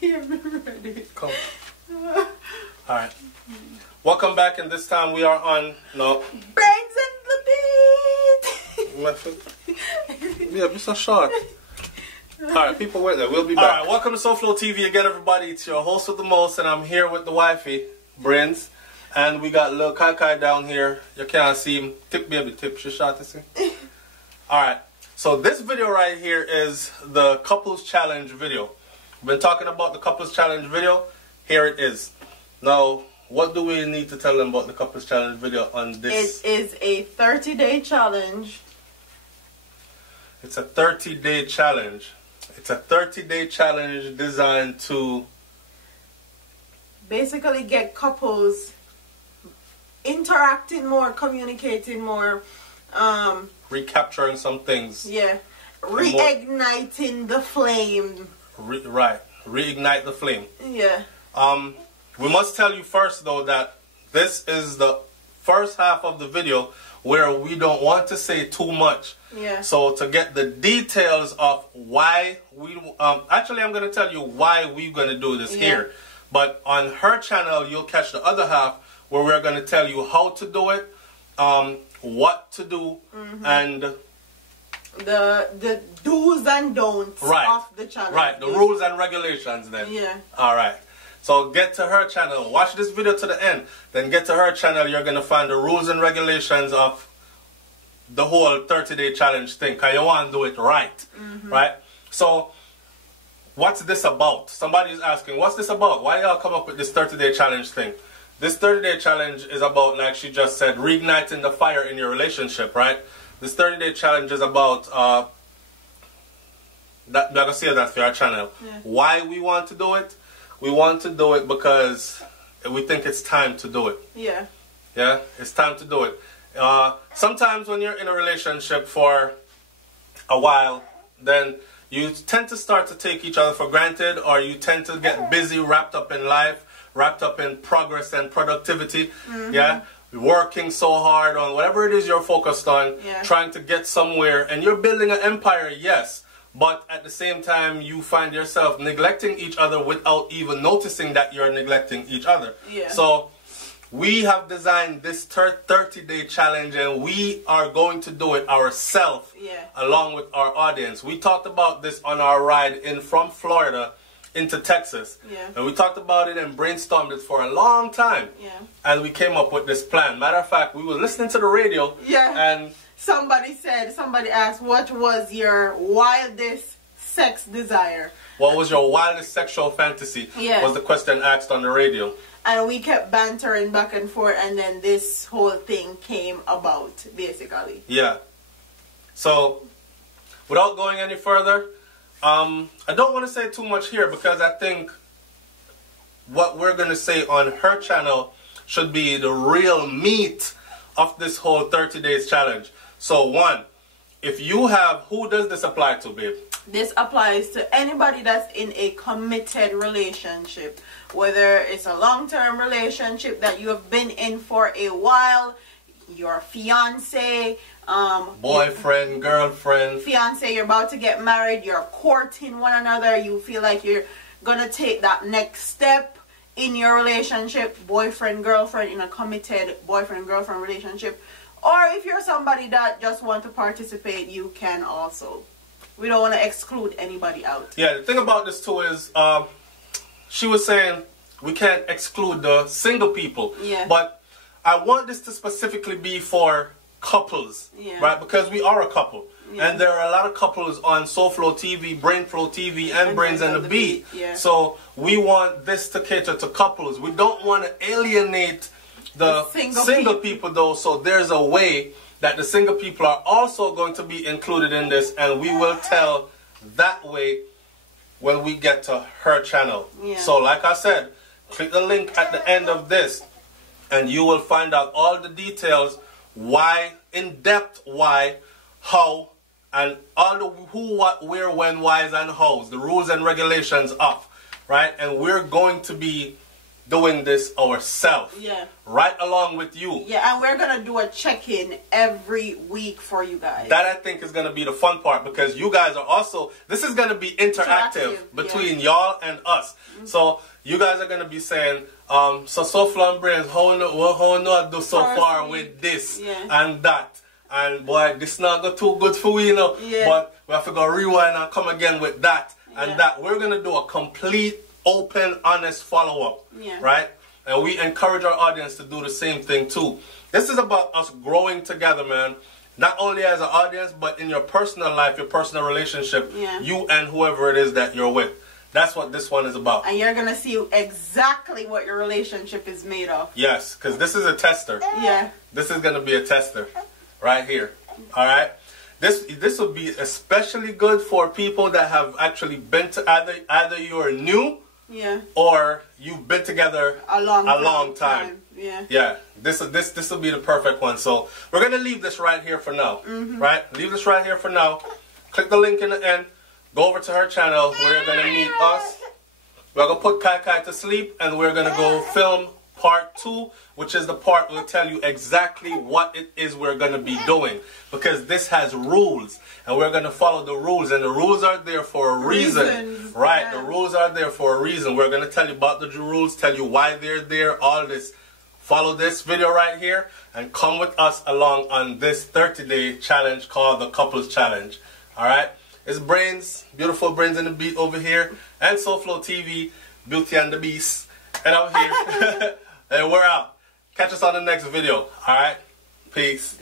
Yeah, I'm ready. Come. Alright. Welcome back, and this time we are on Brains and the beat. Yeah, be so short. Alright, people wait there. We'll be back. Alright, welcome to SouFLoTV again, everybody. It's your host with the most, and I'm here with the wifey, Brains. And we got little Kai down here. You can't see him. Tip, baby, tip. She shot to see. Alright, so this video right here is the couples challenge video. We've been talking about the couples challenge video. Here it is. Now, what do we need to tell them about the couples challenge video on this? It is a 30-day challenge. It's a 30-day challenge. It's a 30-day challenge designed to basically get couples interacting more, communicating more, recapturing some things. Yeah, reigniting the flame. Right, reignite the flame. Yeah. We must tell you first though that this is the first half of the video where we don't want to say too much. Yeah. So to get the details of why we actually I'm going to tell you why we're going to do this here. But on her channel you'll catch the other half where we're going to tell you how to do it, what to do, and the do's and don'ts of the challenge. Right, the rules and regulations then. Yeah. Alright. So get to her channel, watch this video to the end, then get to her channel, you're going to find the rules and regulations of the whole 30-day challenge thing, because you want to do it right. Right? So, what's this about? Somebody's asking, what's this about? Why y'all come up with this 30-day challenge thing? This 30-day challenge is about, like she just said, reigniting the fire in your relationship, right? This 30-day challenge is about, that, I'm going to say that for our channel. Yeah. Why we want to do it? We want to do it because we think it's time to do it. Yeah. Yeah, it's time to do it. Sometimes when you're in a relationship for a while, then you tend to start to take each other for granted, or you tend to get busy, wrapped up in life, wrapped up in progress and productivity. Yeah, working so hard on whatever it is you're focused on, trying to get somewhere, and you're building an empire, yes. But at the same time, you find yourself neglecting each other without even noticing that you're neglecting each other. Yeah. So we have designed this 30-day challenge, and we are going to do it ourselves along with our audience. We talked about this on our ride in from Florida into Texas. Yeah. And we talked about it and brainstormed it for a long time. Yeah. And we came up with this plan. Matter of fact, we were listening to the radio. Yeah. And somebody asked, what was your wildest sex desire? What was your wildest sexual fantasy? Yeah. Was the question asked on the radio. And we kept bantering back and forth, and then this whole thing came about, basically. Yeah. So, without going any further, I don't want to say too much here, because I think what we're going to say on her channel should be the real meat of this whole 30 days challenge. So one, if you have, who does this apply to, babe? This applies to anybody that's in a committed relationship, whether it's a long-term relationship that you have been in for a while, your fiance, boyfriend, girlfriend, fiance, you're about to get married, you're courting one another, you feel like you're gonna take that next step in your relationship, boyfriend, girlfriend, in a committed boyfriend, girlfriend relationship. Or if you're somebody that just want to participate, you can also. We don't want to exclude anybody out. Yeah, the thing about this too is, she was saying we can't exclude the single people. Yeah. But I want this to specifically be for couples, right? Because we are a couple. Yeah. And there are a lot of couples on SouFLoTV, BRAINS&THEBEAT, and Brains and the Beat. Yeah. So we want this to cater to couples. We don't want to alienate the single people though, so there's a way that the single people are also going to be included in this, and we will tell that way when we get to her channel. Yeah. So like I said, click the link at the end of this and you will find out all the details, why, in depth why, how, and all the who, what, where, when, whys, and hows, the rules and regulations of, right? And we're going to be doing this ourselves. Yeah. Right along with you. Yeah, and we're gonna do a check-in every week for you guys. That I think is gonna be the fun part, because you guys are also, this is gonna be interactive between y'all and us. So you guys are gonna be saying, so SouFlo and Brains, how not do so far with this and that. And boy, this not go too good for we, you know. But we have to go rewind and come again with that and that. We're gonna do a complete, open, honest follow-up. Right? And we encourage our audience to do the same thing too. This is about us growing together, man. Not only as an audience, but in your personal life, your personal relationship, you and whoever it is that you're with. That's what this one is about. And you're going to see exactly what your relationship is made of. Yes, because this is a tester. Yeah. This is going to be a tester right here. All right? This will be especially good for people that have actually been to either you're new or you've been together a long time. Yeah. This will be the perfect one. So we're gonna leave this right here for now. Right? Leave this right here for now. Click the link in the end. Go over to her channel. We're gonna meet us. We're gonna put Kai Kai to sleep, and we're gonna go film part 2, which is the part we'll tell you exactly what it is we're gonna be doing, because this has rules, and we're gonna follow the rules, and the rules are there for a reason. Right? The rules are there for a reason. We're gonna tell you about the rules, tell you why they're there, all this. Follow this video right here and come with us along on this 30-day challenge called the Couples Challenge. Alright? It's Brains, beautiful Brains and the Beat over here, and SouFLoTV, Beauty and the Beast. And I'm here. And we're out. Catch us on the next video. Alright? Peace.